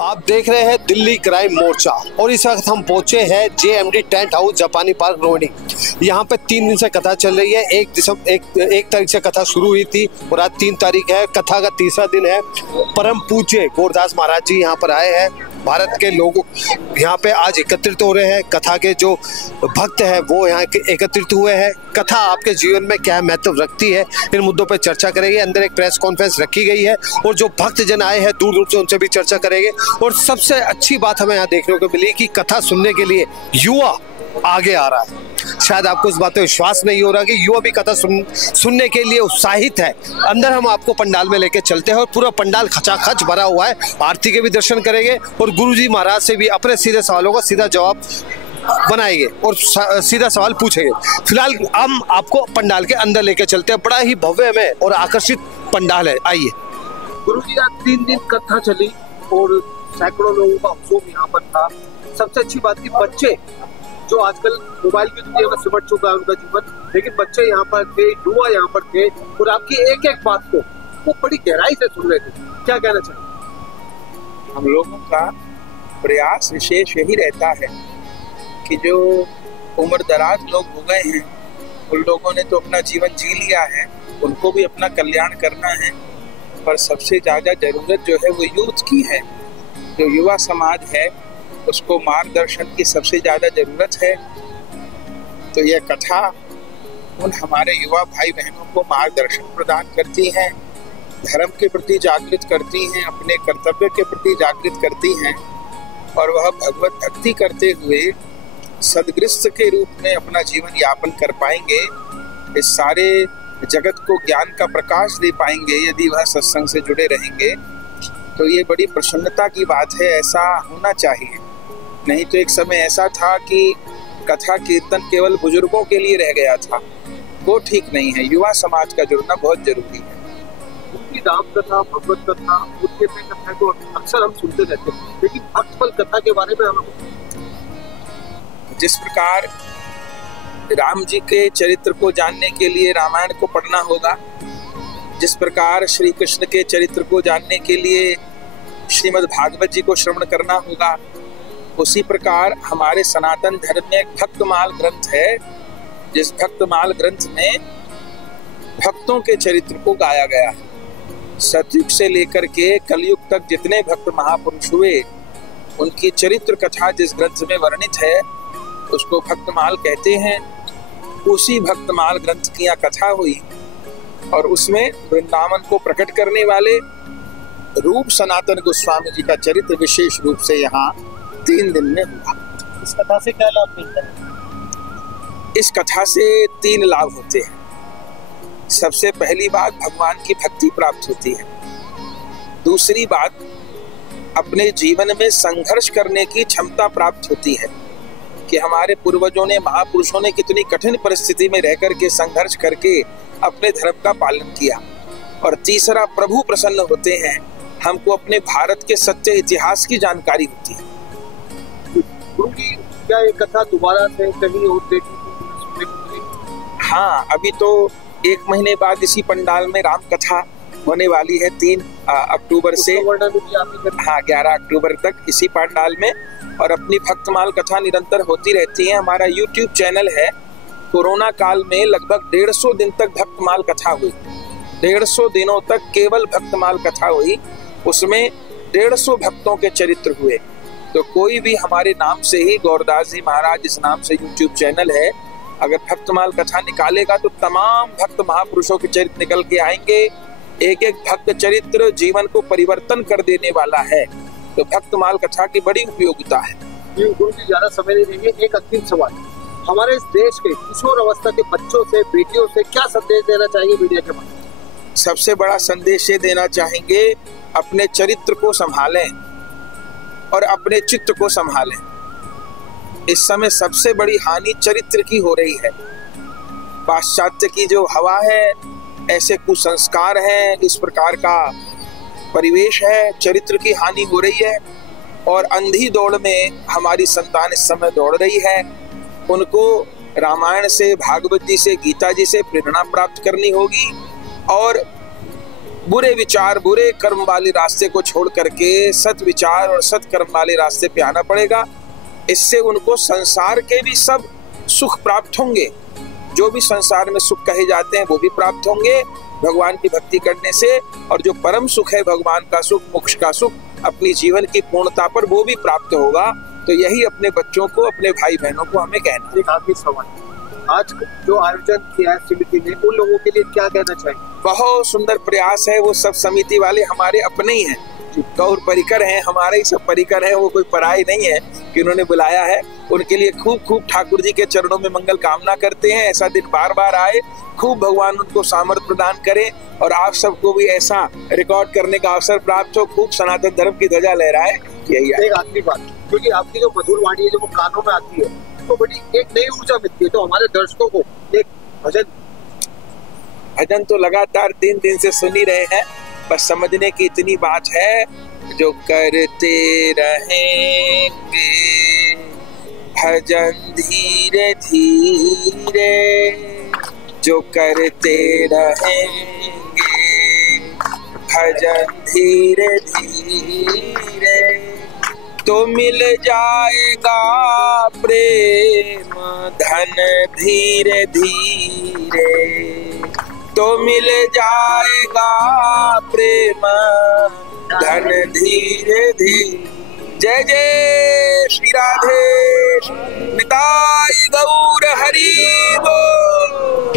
आप देख रहे हैं दिल्ली क्राइम मोर्चा और इस वक्त हम पहुंचे हैं JMD टेंट हाउस जापानी पार्क रोहिणी। यहाँ पे 3 दिन से कथा चल रही है। एक तारीख से कथा शुरू हुई थी और आज 3 तारीख है। कथा का तीसरा दिन है। परम पूज्य गौरदास महाराज जी यहाँ पर आए हैं। भारत के लोग यहाँ पे आज एकत्रित हो रहे हैं। कथा के जो भक्त हैं वो यहाँ एकत्रित हुए हैं। कथा आपके जीवन में क्या महत्व रखती है, इन मुद्दों पर चर्चा करेंगे। अंदर एक प्रेस कॉन्फ्रेंस रखी गई है और जो भक्त जन आए हैं दूर दूर से, उनसे भी चर्चा करेंगे। और सबसे अच्छी बात हमें यहाँ देखने को मिली कि कथा सुनने के लिए युवा आगे आ रहा है। शायद आपको इस बात पे विश्वास नहीं हो रहा कि युवा भी कथा सुनने के लिए उत्साहित है। अंदर हम आपको पंडाल में लेके चलते हैं और पूरा पंडाल खचाखच भरा हुआ है। आरती के भी दर्शन करेंगे और गुरुजी महाराज से भी अपने सीधे सवालों का सीधा जवाब बनाएंगे और सीधा सवाल पूछेंगे। फिलहाल हम आपको पंडाल के अंदर लेके चलते हैं। बड़ा ही भव्य में और आकर्षित पंडाल है। आइए। गुरुजी, आज 3 दिन कथा चली और सैकड़ों लोगों का हुजूम यहाँ पर था। सबसे अच्छी बात की बच्चे जो आजकल मोबाइल की दुनिया में सिमट चुका है उनका जीवन, लेकिन बच्चे यहाँ पर थे, युवा यहाँ पर थे और आपकी एक एक बात को वो बड़ी गहराई से सुन रहे थे। क्या कहना चाहिए? हम लोगों का प्रयास विशेष यही रहता है कि जो उम्र दराज लोग हो गए हैं उन लोगों ने तो अपना जीवन जी लिया है, उनको भी अपना कल्याण करना है, पर सबसे ज़्यादा ज़रूरत जो है वो यूथ की है। जो युवा समाज है उसको मार्गदर्शन की सबसे ज़्यादा ज़रूरत है। तो यह कथा उन हमारे युवा भाई बहनों को मार्गदर्शन प्रदान करती हैं, धर्म के प्रति जागृत करती हैं, अपने कर्तव्य के प्रति जागृत करती हैं और वह भगवत भक्ति करते हुए सद्गृहस्थ के रूप में अपना जीवन यापन कर पाएंगे। इस सारे जगत को ज्ञान का प्रकाश दे पाएंगे यदि वह सत्संग से जुड़े रहेंगे। तो ये बड़ी प्रसन्नता की बात है। ऐसा होना चाहिए। नहीं तो एक समय ऐसा था कि कथा कीर्तन केवल बुजुर्गों के लिए रह गया था। वो ठीक नहीं है। युवा समाज का जुड़ना बहुत जरूरी है। उसकी राम कथा, भगवत कथा, उनके कथा को अक्सर हम सुनते रहते हैं, लेकिन भक्तफल कथा के बारे में हम जिस प्रकार राम जी के चरित्र को जानने के लिए रामायण को पढ़ना होगा, जिस प्रकार श्री कृष्ण के चरित्र को जानने के लिए श्रीमद् भागवत जी को श्रवण करना होगा, उसी प्रकार हमारे सनातन धर्म में एक भक्तमाल ग्रंथ है। जिस भक्तमाल ग्रंथ में भक्तों के चरित्र को गाया गया है। सतयुग से लेकर के कलयुग तक जितने भक्त महापुरुष हुए उनकी चरित्र कथा जिस ग्रंथ में वर्णित है उसको भक्तमाल कहते हैं। उसी भक्तमाल ग्रंथ की यहाँ कथा हुई और उसमें वृंदावन को प्रकट करने वाले रूप सनातन गोस्वामी जी का चरित्र विशेष रूप से यहाँ 3 दिन में हुआ। इस कथा से क्या लाभ मिलता है? इस कथा से 3 लाभ होते हैं। सबसे पहली बात, भगवान की भक्ति प्राप्त होती है। दूसरी बात, अपने जीवन में संघर्ष करने की क्षमता प्राप्त होती है कि हमारे पूर्वजों ने, महापुरुषों ने कितनी कठिन परिस्थिति में रहकर के संघर्ष करके अपने धर्म का पालन किया। और तीसरा, प्रभु प्रसन्न होते हैं। हमको अपने भारत के सच्चे इतिहास की जानकारी होती है। क्या ये कथा दोबारा से कहीं और देखने को मिलेगी? हाँ, अभी तो 1 महीने बाद इसी पंडाल में राम कथा होने वाली है 3 अक्टूबर से। हाँ, 11 अक्टूबर तक इसी पंडाल में। और अपनी भक्तमाल कथा निरंतर होती रहती है। हमारा YouTube चैनल है। कोरोना काल में लगभग 150 दिन तक भक्तमाल कथा हुई। 150 दिनों तक केवल भक्तमाल कथा हुई। उसमें 150 भक्तों के चरित्र हुए। तो कोई भी हमारे नाम से ही, गौरदास जी महाराज इस नाम से YouTube चैनल है, अगर भक्तमाल कथा निकालेगा तो तमाम भक्त महापुरुषों के चरित्र निकल के आएंगे। एक एक भक्त चरित्र जीवन को परिवर्तन कर देने वाला है। तो भक्तमाल कथा की बड़ी उपयोगिता है। गुरु जी, ज्यादा समय नहीं देंगे, एक अंतिम सवाल। हमारे इस देश के किशोर अवस्था के बच्चों से, बेटियों से क्या संदेश देना चाहिए मीडिया के माध्यम? सबसे बड़ा संदेश ये देना चाहेंगे, अपने चरित्र को संभालें और अपने चित्त को संभालें। इस समय सबसे बड़ी हानि चरित्र की हो रही है। पाश्चात्य की जो हवा है, ऐसे कुसंस्कार हैं, इस प्रकार का परिवेश है, चरित्र की हानि हो रही है। और अंधी दौड़ में हमारी संतान इस समय दौड़ रही है। उनको रामायण से, भागवत जी से, गीता जी से प्रेरणा प्राप्त करनी होगी और बुरे विचार, बुरे कर्म वाले रास्ते को छोड़ करके सत विचार और सत कर्म वाले रास्ते पे आना पड़ेगा। इससे उनको संसार के भी सब सुख प्राप्त होंगे, जो भी संसार में सुख कहे जाते हैं वो भी प्राप्त होंगे भगवान की भक्ति करने से, और जो परम सुख है भगवान का सुख, मोक्ष का सुख, अपनी जीवन की पूर्णता पर वो भी प्राप्त होगा। तो यही अपने बच्चों को, अपने भाई बहनों को हमें कहना है। एक आखिरी सवाल, आज जो आयोजन किया है समिति ने, उन लोगों के लिए क्या कहना चाहिए? बहुत सुंदर प्रयास है। वो सब समिति वाले हमारे अपने ही हैं, गौर परिकर हैं, हमारे ही सब परिकर हैं, वो कोई पराई नहीं है कि उन्होंने बुलाया है। उनके लिए खूब खूब ठाकुर जी के चरणों में मंगल कामना करते हैं, ऐसा दिन बार बार आए, खूब भगवान उनको सामर्थ्य प्रदान करें और आप सबको भी ऐसा रिकॉर्ड करने का अवसर प्राप्त हो, खूब सनातन धर्म की ध्वजा लहराए। यही है। एक आखिरी बात, क्योंकि आपकी जो मधुर वाणी है, जो वो कानों में आती है, तो बड़ी एक नई ऊर्जा मिलती है। तो हमारे दर्शकों को एक भजन तो लगातार 3 दिन से सुन ही रहे हैं, बस समझने की इतनी बात है, जो करते रहेंगे भजन धीरे धीरे, जो करते रहेंगे भजन धीरे धीरे, तो मिल जाएगा प्रेम धन धीरे धीरे, तो मिल जाएगा प्रेम धन धीरे धीरे। जय जय श्री राधे, निताई गौर हरि बोल।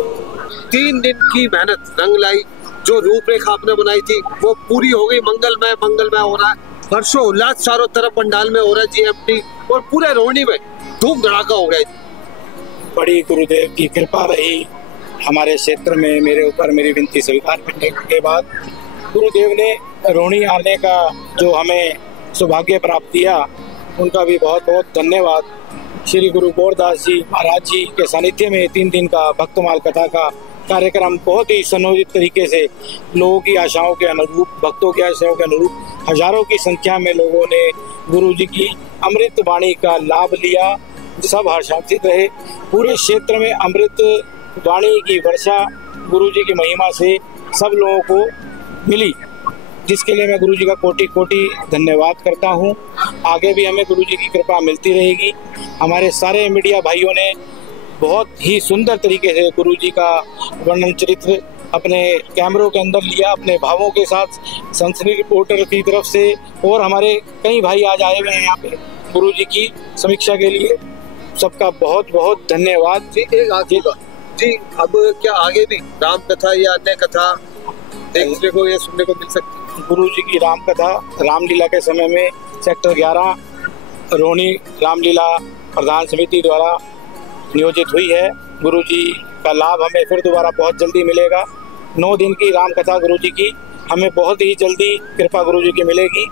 3 दिन की मेहनत रंग लाई, जो रूपरेखा आपने बनाई थी वो पूरी हो गई। मंगलमय मंगलमय हो रहा है, हर्षो उल्लास चारों तरफ पंडाल में हो रहा है। जीएमटी और पूरे रोहिणी में धूम धड़ाका हो गया। बड़ी गुरुदेव की कृपा रही हमारे क्षेत्र में, मेरे ऊपर मेरी विनती स्वीकार करने के बाद गुरुदेव ने रोहिणी आने का जो हमें सौभाग्य प्राप्त किया, उनका भी बहुत बहुत धन्यवाद। श्री गुरु गौरदास जी महाराज जी के सानिध्य में 3 दिन का भक्तमाल कथा का कार्यक्रम बहुत ही सुनियोजित तरीके से लोगों की आशाओं के अनुरूप, भक्तों की आशाओं के अनुरूप हजारों की संख्या में लोगों ने गुरु जी की अमृत वाणी का लाभ लिया। सब हर्षान्वित रहे। पूरे क्षेत्र में अमृत वाणी की वर्षा गुरु जी की महिमा से सब लोगों को मिली, जिसके लिए मैं गुरु जी का कोटि कोटि धन्यवाद करता हूँ। आगे भी हमें गुरु जी की कृपा मिलती रहेगी। हमारे सारे मीडिया भाइयों ने बहुत ही सुंदर तरीके से गुरु जी का वर्णन चरित्र अपने कैमरों के अंदर लिया, अपने भावों के साथ सनसनी रिपोर्टर की तरफ से, और हमारे कई भाई आज आए हुए हैं यहाँ पे गुरु जी की समीक्षा के लिए। सबका बहुत बहुत धन्यवाद जी। एक आखिरी बात जी, अब क्या आगे भी राम कथा या अन्य कथा देखने को या सुनने को मिल सकती है? गुरु जी की राम कथा रामलीला के समय में सेक्टर 11 रोहिणी रामलीला प्रधान समिति द्वारा नियोजित हुई है। गुरु जी का लाभ हमें फिर दोबारा बहुत जल्दी मिलेगा। 9 दिन की राम कथा गुरु जी की हमें बहुत ही जल्दी कृपा गुरु जी की मिलेगी।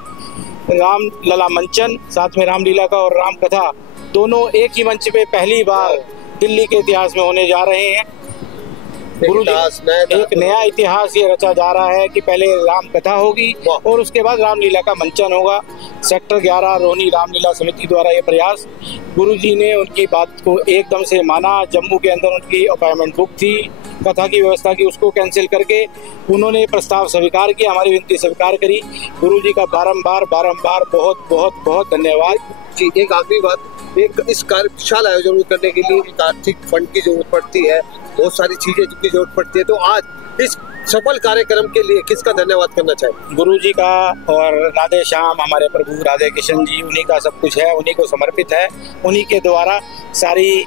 राम लला मंचन, साथ में रामलीला का और राम कथा दोनों एक ही मंच पे पहली बार दिल्ली के इतिहास में होने जा रहे हैं। गुरु जी एक नया इतिहास ये रचा जा रहा है कि पहले राम कथा होगी और उसके बाद रामलीला का मंचन होगा। सेक्टर 11 रोहिणी रामलीला समिति द्वारा ये प्रयास, गुरु जी ने उनकी बात को एकदम से माना। जम्मू के अंदर उनकी अपॉइंटमेंट बुक थी कथा की व्यवस्था की, उसको कैंसिल करके उन्होंने प्रस्ताव स्वीकार किया, हमारी विनती स्वीकार करी। गुरु जी का बारंबार बहुत बहुत बहुत धन्यवाद जी। एक आखिरी बात, एक इस कार्यशाला आयोजन करने के लिए एक आर्थिक फंड की जरूरत पड़ती है, बहुत सारी चीजें की जरूरत पड़ती है। तो आज इस सफल कार्यक्रम के लिए किसका धन्यवाद करना चाहिए? गुरु जी का और राधे श्याम हमारे प्रभु राधे किशन जी, उन्हीं का सब कुछ है, उन्हीं को समर्पित है। उन्हीं के द्वारा सारी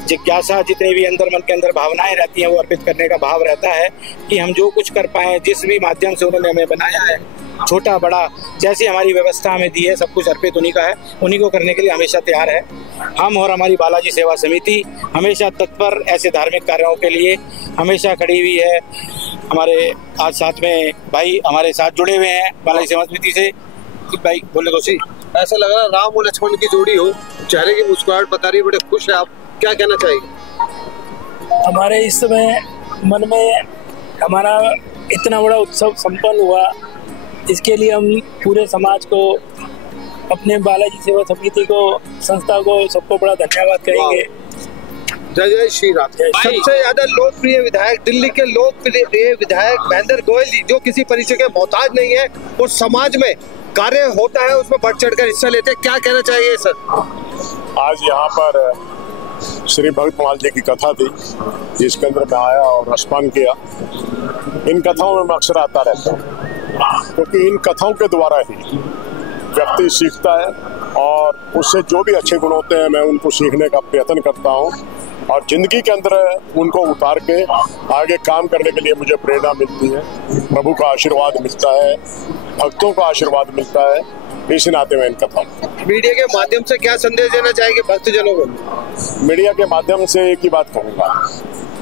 जिज्ञासा, जितने भी अंदर मन के अंदर भावनाएं रहती हैं, वो अर्पित करने का भाव रहता है कि हम जो कुछ कर पाएं, जिस भी माध्यम से उन्होंने हमें बनाया है, छोटा बड़ा जैसी हमारी व्यवस्था हमें दी है, सब कुछ अर्पित उन्हीं का है। उन्हीं को करने के लिए हमेशा तैयार है हम, और हमारी बालाजी सेवा समिति हमेशा तत्पर ऐसे धार्मिक कार्यों के लिए हमेशा खड़ी हुई है। हमारे आज साथ में भाई हमारे साथ जुड़े हुए हैं बालाजी सेवा समिति से। भाई बोले तो सी, ऐसा लग रहा है राम और लक्ष्मण की जोड़ी हो, चेहरे की मुस्कुराहट बता रही है, बड़े खुश है आप, क्या कहना चाहिए? हमारे इस समय मन में हमारा इतना बड़ा उत्सव संपन्न हुआ, इसके लिए हम पूरे समाज को, अपने बालाजी सेवा समिति को, संस्था को, सबको बड़ा धन्यवाद करेंगे। जय जय श्री राम। सबसे ज्यादा लोकप्रिय विधायक, दिल्ली के लोकप्रिय विधायक महेंद्र गोयल जी, जो किसी परिचय के मोहताज नहीं है और समाज में कार्य होता है उसमें बढ़ चढ़ कर हिस्सा लेते हैं, क्या कहना चाहिए सर? आज यहाँ पर श्री भगत माल जी की कथा थी, जिसके अंदर मैं आया और स्मरण किया। इन कथाओं में मैं अक्सर आता रहता हूँ, क्योंकि इन कथाओं के द्वारा ही व्यक्ति सीखता है और उससे जो भी अच्छे गुण होते हैं मैं उनको सीखने का प्रयत्न करता हूँ और जिंदगी के अंदर उनको उतार के आगे काम करने के लिए मुझे प्रेरणा मिलती है। प्रभु का आशीर्वाद मिलता है, भक्तों का आशीर्वाद मिलता है। इस नाते में इन कथाओं मीडिया के माध्यम से क्या संदेश देना चाहेंगे भक्तजनों को? मीडिया के माध्यम से एक ही बात कहूँगा,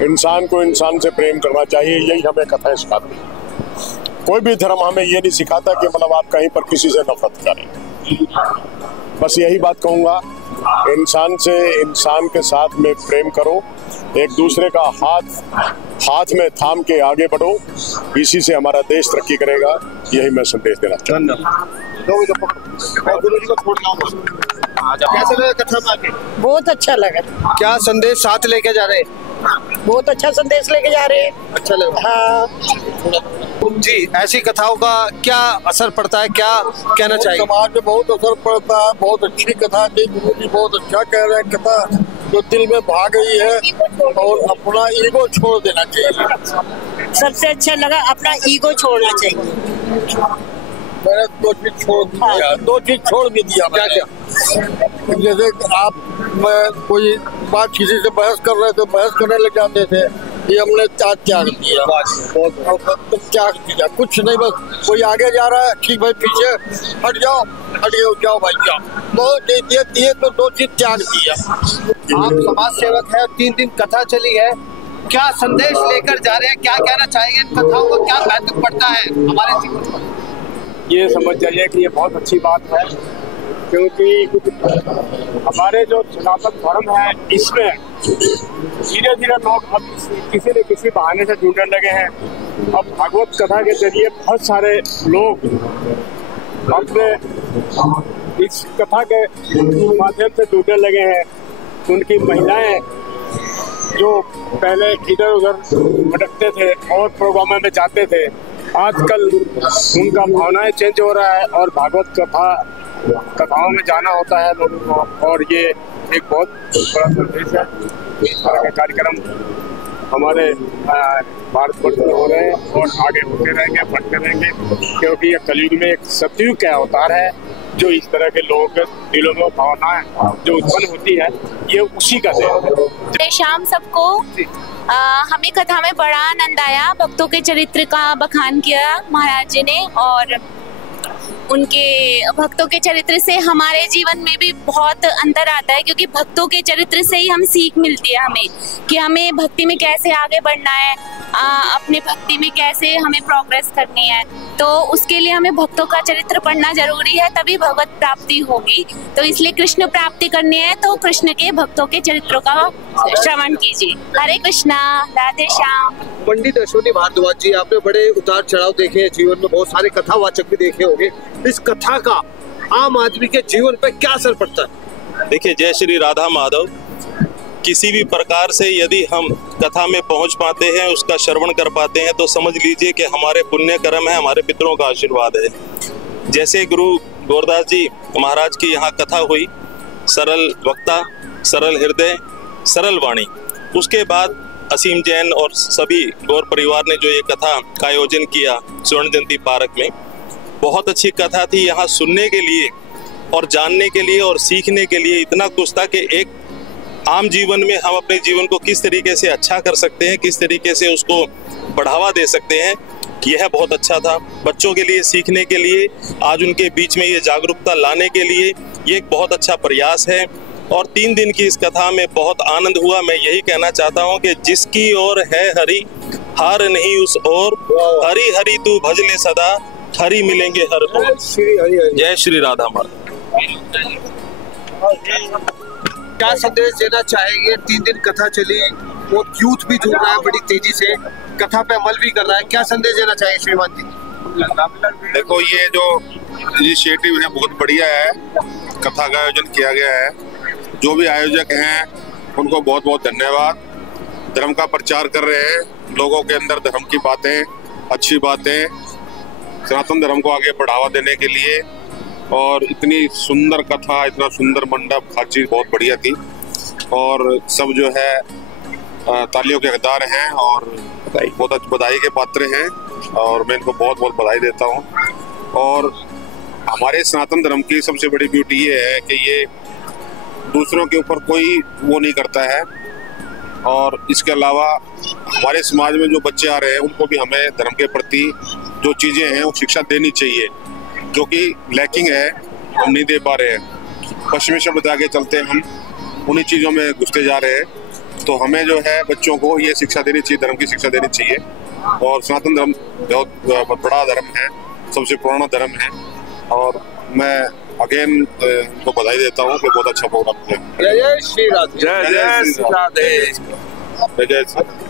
इंसान को इंसान से प्रेम करना चाहिए, यही हमें कथाएं सिखाती हैं। कोई भी धर्म हमें ये नहीं सिखाता कि मतलब आप कहीं पर किसी से नफरत करें। बस यही बात कहूँगा, इंसान से इंसान के साथ में प्रेम करो, एक दूसरे का हाथ में थाम के आगे बढ़ो, इसी से हमारा देश तरक्की करेगा। यही मैं संदेश देना चाहता हूँ। गुरु जी को कैसा लगा कथा में आके? बहुत अच्छा लगा। क्या संदेश साथ लेके जा रहे हैं? बहुत अच्छा संदेश लेके जा रहे हैं। अच्छा लगा। हाँ जी, ऐसी कथाओं का क्या असर पड़ता है, क्या कहना चाहिए? समाज में बहुत असर पड़ता है। बहुत अच्छी कथा थी, गुरु जी बहुत अच्छा कह रहे हैं। कथा जो दिल में भा गई है और अपना ईगो छोड़ देना चाहिए। सबसे अच्छा लगा, अपना ईगो छोड़ना चाहिए। मैंने दो चीज छोड़ दिया, दो चीज छोड़ भी दिया। क्या क्या? जैसे आप मैं कोई बात किसी से बहस कर रहे थे, बहस करने लग जाते थे, ये हमने त्याग दिया। त्याग दिया, कुछ नहीं, बस कोई आगे जा रहा है, ठीक भाई पीछे हट जाओ, जाओ भाई जाओ। बहुत ये तो दो चीज त्याग दिया। आप समाज सेवक है, 3 दिन कथा चली है, क्या संदेश लेकर जा रहे हैं, क्या कहना चाहिए? कथाओं का क्या महत्व पड़ता है हमारे जीवन में? ये समझ जाइए कि ये बहुत अच्छी बात है, क्योंकि हमारे जो सनातन धर्म है इसमें धीरे धीरे लोग अब किसी न किसी बहाने से जुड़ने लगे हैं। अब भागवत कथा के जरिए बहुत सारे लोग अपने इस कथा के माध्यम से जुड़ने लगे हैं। उनकी महिलाएं जो पहले इधर उधर भटकते थे और प्रोग्रामों में जाते थे, आजकल उनका भावनाएं चेंज हो रहा है और भागवत कथाओं में जाना होता है लोगों को। और ये एक बहुत बड़ा संदेश है। इस तरह के कार्यक्रम हमारे भारतवर्ष में हो रहे हैं और आगे होते रहेंगे, बढ़ते रहेंगे, क्योंकि ये कलयुग में एक सतयुग का अवतार है। जो इस तरह के लोगों के दिलों में भावनाएं जो उत्पन्न होती है, ये उसी का देन है। शाम सबको हमें कथा में बड़ा आनंद आया। भक्तों के चरित्र का बखान किया महाराज जी ने और उनके भक्तों के चरित्र से हमारे जीवन में भी बहुत अंतर आता है, क्योंकि भक्तों के चरित्र से ही हम सीख मिलती है हमें कि हमें भक्ति में कैसे आगे बढ़ना है, अपने भक्ति में कैसे हमें प्रोग्रेस करनी है। तो उसके लिए हमें भक्तों का चरित्र पढ़ना जरूरी है, तभी भगवत प्राप्ति होगी। तो इसलिए कृष्ण प्राप्ति करनी है तो कृष्ण के भक्तों के चरित्रों का श्रवण कीजिए। हरे कृष्णा, राधे श्याम। पंडित अश्विनी भारद्वाज जी, आपने बड़े उतार चढ़ाव देखे हैं जीवन में, बहुत सारे कथावाचक भी देखे होंगे। इस कथा का आम आदमी के जीवन पे क्या असर पड़ता है? देखिए, जय श्री राधा माधव, किसी भी प्रकार से यदि हम कथा में पहुंच पाते हैं, उसका श्रवण कर पाते हैं, तो समझ लीजिए कि हमारे पुण्य कर्म है, हमारे पितरों का आशीर्वाद है। जैसे गुरु गोरदास जी महाराज की यहाँ कथा हुई, सरल वक्ता, सरल हृदय, सरल वाणी। उसके बाद असीम जैन और सभी गौर परिवार ने जो ये कथा का आयोजन किया स्वर्ण जयंती पार्क में, बहुत अच्छी कथा थी। यहाँ सुनने के लिए और जानने के लिए और सीखने के लिए इतना कुछ था कि एक आम जीवन में हम अपने जीवन को किस तरीके से अच्छा कर सकते हैं, किस तरीके से उसको बढ़ावा दे सकते हैं, यह बहुत अच्छा था। बच्चों के लिए सीखने के लिए, आज उनके बीच में ये जागरूकता लाने के लिए ये एक बहुत अच्छा प्रयास है। और 3 दिन की इस कथा में बहुत आनंद हुआ। मैं यही कहना चाहता हूँ कि जिसकी ओर है हरि, हार नहीं उस ओर, हरि हरि तू भज ले सदा, हरि मिलेंगे हर ओर। जय श्री राधा माधव। क्या संदेश देना चाहेंगे? 3 दिन कथा चली और यूथ भी जुड़ रहा है बड़ी तेजी से, कथा पे अमल भी कर रहा है, क्या संदेश देना चाहिए श्रीमान जी? देखो, ये जो इनिशिएटिव है बहुत बढ़िया है, कथा का आयोजन किया गया है। जो भी आयोजक हैं उनको बहुत बहुत धन्यवाद। धर्म का प्रचार कर रहे हैं, लोगों के अंदर धर्म की बातें, अच्छी बातें, सनातन धर्म को आगे बढ़ावा देने के लिए। और इतनी सुंदर कथा, इतना सुंदर मंडप, हर चीज़ बहुत बढ़िया थी और सब जो है तालियों के हकदार हैं और बहुत बधाई के पात्र हैं और मैं इनको बहुत बहुत बधाई देता हूँ। और हमारे सनातन धर्म की सबसे बड़ी ब्यूटी ये है कि ये दूसरों के ऊपर कोई वो नहीं करता है। और इसके अलावा हमारे समाज में जो बच्चे आ रहे हैं उनको भी हमें धर्म के प्रति जो चीज़ें हैं वो शिक्षा देनी चाहिए, जो कि लैकिंग है, हम नहीं दे पा रहे हैं। पश्चिमी सभ्यता के चलते हम उन्हीं चीज़ों में घुसते जा रहे हैं। तो हमें जो है बच्चों को ये शिक्षा देनी चाहिए, धर्म की शिक्षा देनी चाहिए। और सनातन धर्म बहुत बड़ा धर्म है, सबसे पुराना धर्म है और मैं अगेन उनको बधाई देता हूँ कि बहुत अच्छा प्रोग्राम किया। जय श्री राधे। जय श्री राधे। जय श्री